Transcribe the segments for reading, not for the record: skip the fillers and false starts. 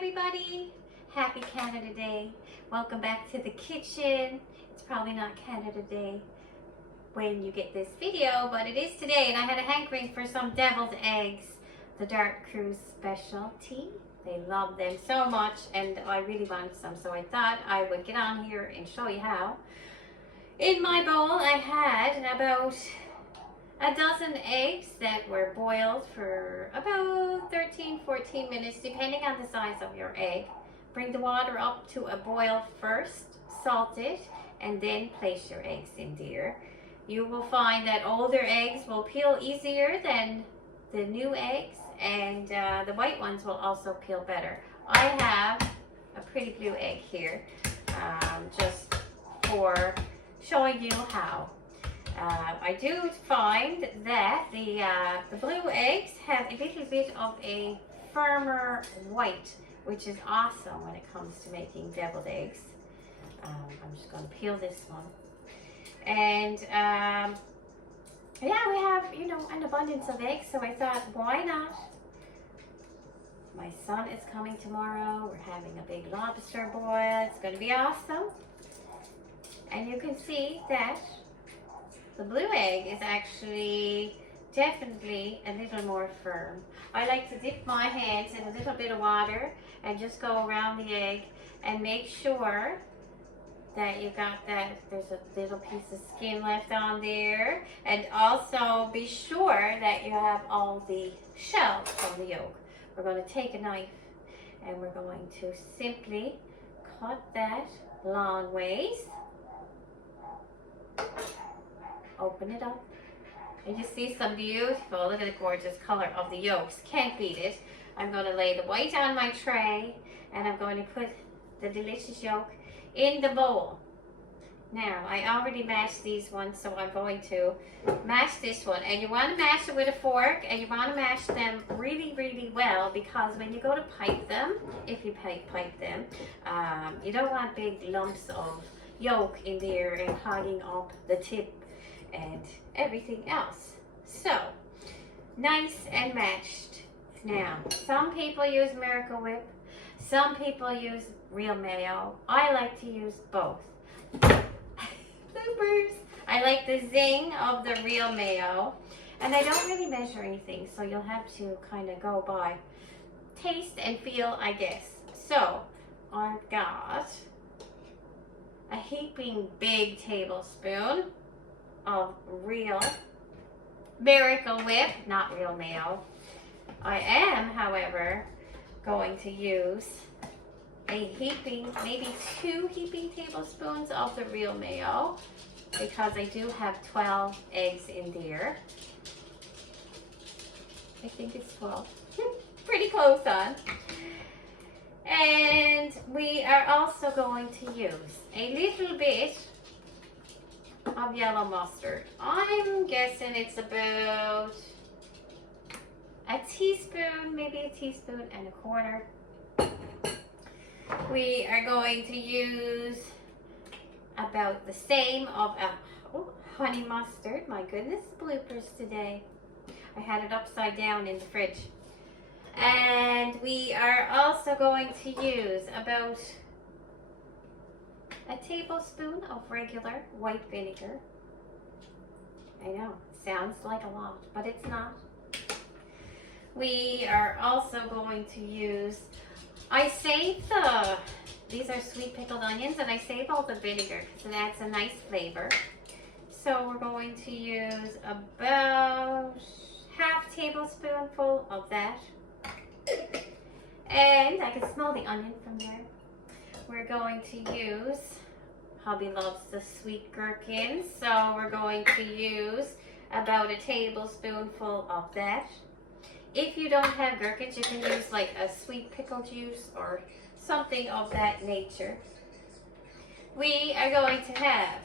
everybody. Happy Canada Day. Welcome back to the kitchen. It's probably not Canada Day when you get this video, but it is today, and I had a hankering for some deviled eggs, the Dark Cruise specialty. They love them so much, and I really wanted some, so I thought I would get on here and show you how. In my bowl, I had about a dozen eggs that were boiled for about 13-14 minutes, depending on the size of your egg. Bring the water up to a boil first, salt it, and then place your eggs in there. You will find that older eggs will peel easier than the new eggs, and the white ones will also peel better. I have a pretty blue egg here, just for showing you how. I do find that the blue eggs have a little bit of a firmer white, which is awesome when it comes to making deviled eggs. I'm just going to peel this one. And yeah, we have, you know, an abundance of eggs, so I thought, why not? My son is coming tomorrow. We're having a big lobster boil. It's going to be awesome. And you can see that the blue egg is actually definitely a little more firm. I like to dip my hands in a little bit of water and just go around the egg and make sure that you got that there's a little piece of skin left on there, and also be sure that you have all the shells from the yolk. We're going to take a knife and we're going to simply cut that long ways. Open it up, and you see some beautiful, look at the gorgeous color of the yolks. Can't beat it. I'm going to lay the white on my tray, and I'm going to put the delicious yolk in the bowl. Now, I already mashed these ones, so I'm going to mash this one. And you want to mash it with a fork, and you want to mash them really, really well, because when you go to pipe them, if you pipe them, you don't want big lumps of yolk in there and hogging up the tip and everything else. So, nice and mashed. Now, some people use Miracle Whip, some people use real mayo. I like to use both. Bloopers! I like the zing of the real mayo, and I don't really measure anything, so you'll have to kind of go by taste and feel, I guess. So, I've got a heaping big tablespoon of real Miracle Whip, not real mayo. I am, however, going to use a heaping, maybe 2 heaping tablespoons of the real mayo, because I do have 12 eggs in there. I think it's 12. Pretty close on. And we are also going to use a little bit of yellow mustard. I'm guessing it's about a teaspoon, maybe a teaspoon and a quarter. We are going to use about the same of honey mustard. My goodness, bloopers today. I had it upside down in the fridge. And we are also going to use about a tablespoon of regular white vinegar. I know, sounds like a lot, but it's not. We are also going to use, I saved these are sweet pickled onions, and I save all the vinegar because it adds a nice flavor. So we're going to use about half tablespoonful of that. And I can smell the onion from there. We're going to use, hubby loves the sweet gherkins, so we're going to use about a tablespoonful of that. If you don't have gherkins, you can use like a sweet pickle juice or something of that nature. We are going to have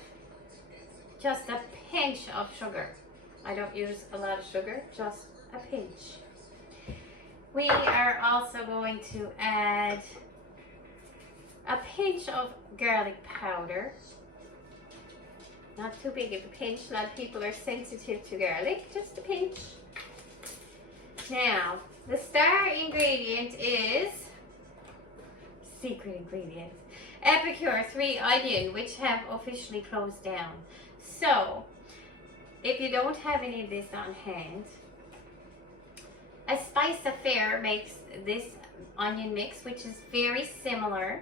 just a pinch of sugar. I don't use a lot of sugar, just a pinch. We are also going to add a pinch of garlic powder. Not too big of a pinch. A lot of people are sensitive to garlic. Just a pinch. Now, the star ingredient is secret ingredients. Epicure 3 onion, which have officially closed down. So, if you don't have any of this on hand, a Spice Affair makes this onion mix, which is very similar.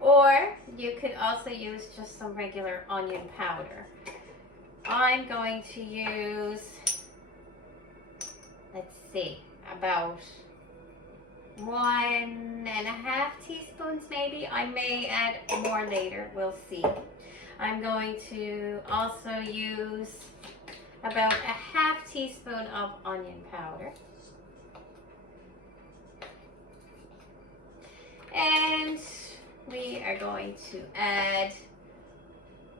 Or you could also use just some regular onion powder. I'm going to use, let's see, about 1.5 teaspoons maybe. I may add more later, we'll see. I'm going to also use about 1/2 teaspoon of onion powder. And we are going to add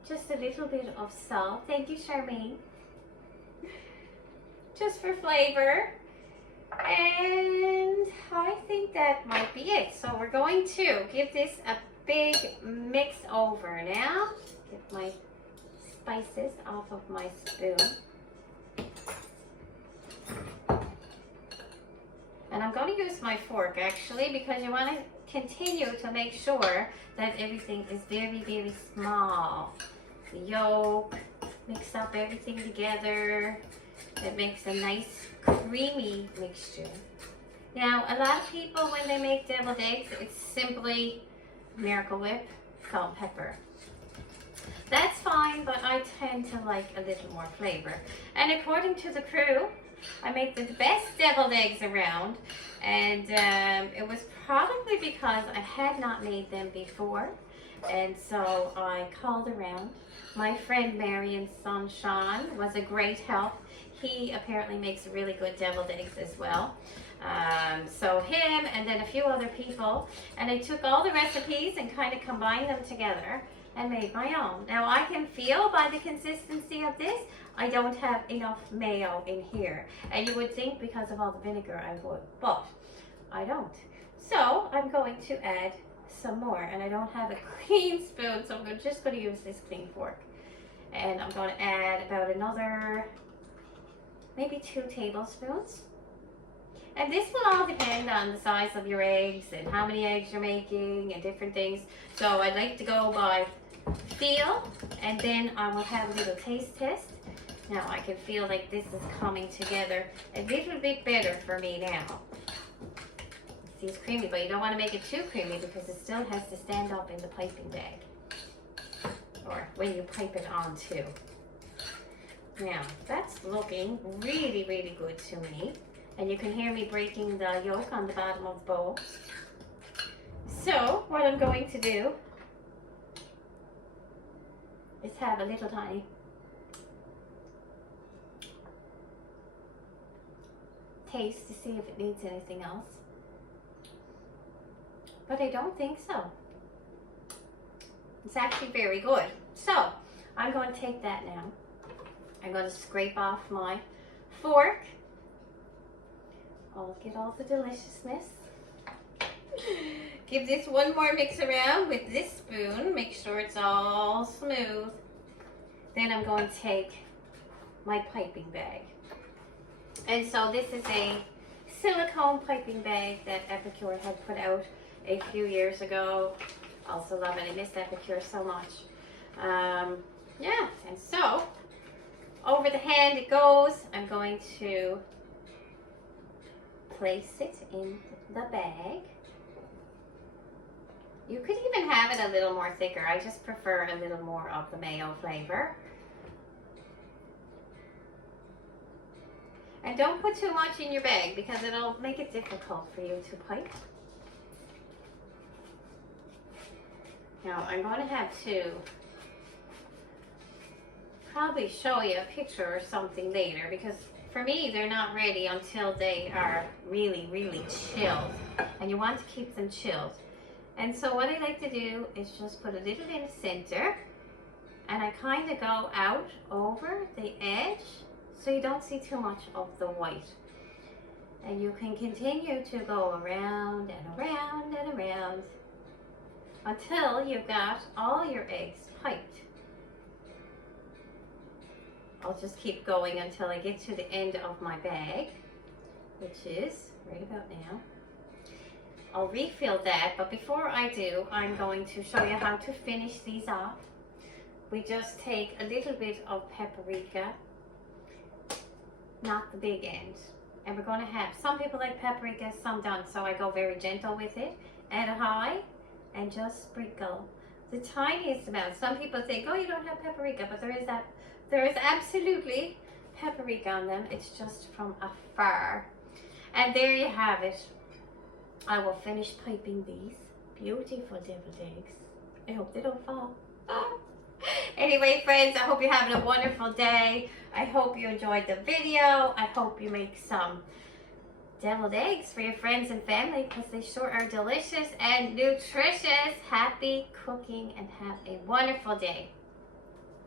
just a little bit of salt. Thank you, Charmaine. Just for flavor. And I think that might be it. So we're going to give this a big mix over now. Get my spices off of my spoon. And I'm going to use my fork actually, because you want to continue to make sure that everything is very, very small. The yolk, mix up everything together. It makes a nice creamy mixture. Now, a lot of people, when they make deviled eggs, it's simply Miracle Whip, salt, pepper. That's fine, but I tend to like a little more flavor. And according to the crew, I make the best deviled eggs around, and it was probably because I had not made them before, and so I called around. My friend Marion Sunshine was a great help. He apparently makes really good deviled eggs as well. So him and then a few other people, and I took all the recipes and kind of combined them together and made my own. Now I can feel by the consistency of this, I don't have enough mayo in here. And you would think because of all the vinegar I would, but I don't. So I'm going to add some more, and I don't have a clean spoon, so I'm just going to use this clean fork. And I'm going to add about another, maybe 2 tablespoons. And this will all depend on the size of your eggs and how many eggs you're making and different things. So I like to go by feel, and then I will have a little taste test. Now I can feel like this is coming together a little bit better for me now. See, it's creamy, but you don't want to make it too creamy because it still has to stand up in the piping bag, or when you pipe it on too. Now that's looking really, really good to me. And you can hear me breaking the yolk on the bottom of the bowl. So what I'm going to do is have a little tiny taste to see if it needs anything else. But I don't think so. It's actually very good. So I'm going to take that now. I'm going to scrape off my fork. I'll get all the deliciousness. Give this one more mix around with this spoon. Make sure it's all smooth. Then I'm going to take my piping bag. And so this is a silicone piping bag that Epicure had put out a few years ago. Also love it. I miss Epicure so much. Yeah, and so over the hand it goes. I'm going to place it in the bag. You could even have it a little more thicker. I just prefer a little more of the mayo flavor. And don't put too much in your bag because it'll make it difficult for you to pipe. Now I'm going to have to probably show you a picture or something later, because for me, they're not ready until they are really, really chilled. And you want to keep them chilled. And so what I like to do is just put a little in the center. And I kind of go out over the edge so you don't see too much of the white. And you can continue to go around and around and around until you've got all your eggs piped. I'll just keep going until I get to the end of my bag, which is right about now. I'll refill that, but before I do, I'm going to show you how to finish these off. We just take a little bit of paprika, not the big end, and we're going to have, some people like paprika, some don't, so I go very gentle with it. Add a high and just sprinkle the tiniest amount. Some people think, oh, you don't have paprika, but there is absolutely paprika on them. It's just from afar. And there you have it. I will finish piping these beautiful deviled eggs. I hope they don't fall. Anyway, friends, I hope you're having a wonderful day. I hope you enjoyed the video. I hope you make some deviled eggs for your friends and family, because they sure are delicious and nutritious. Happy cooking and have a wonderful day.